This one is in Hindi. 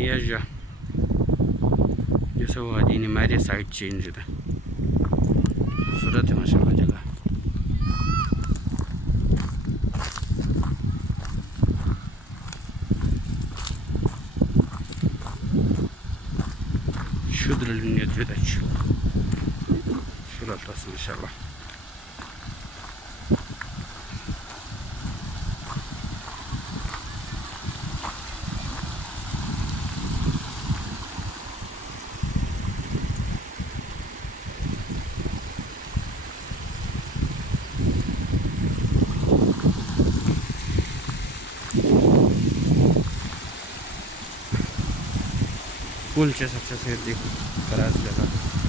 ये सो वादी ने मारे साइड चेंज है खूबसूरत है माशाल्लाह जगह। शुद्ध लिनिया जुदा शुद्ध माशाल्लाह। पुल सबसे देखो करास जगह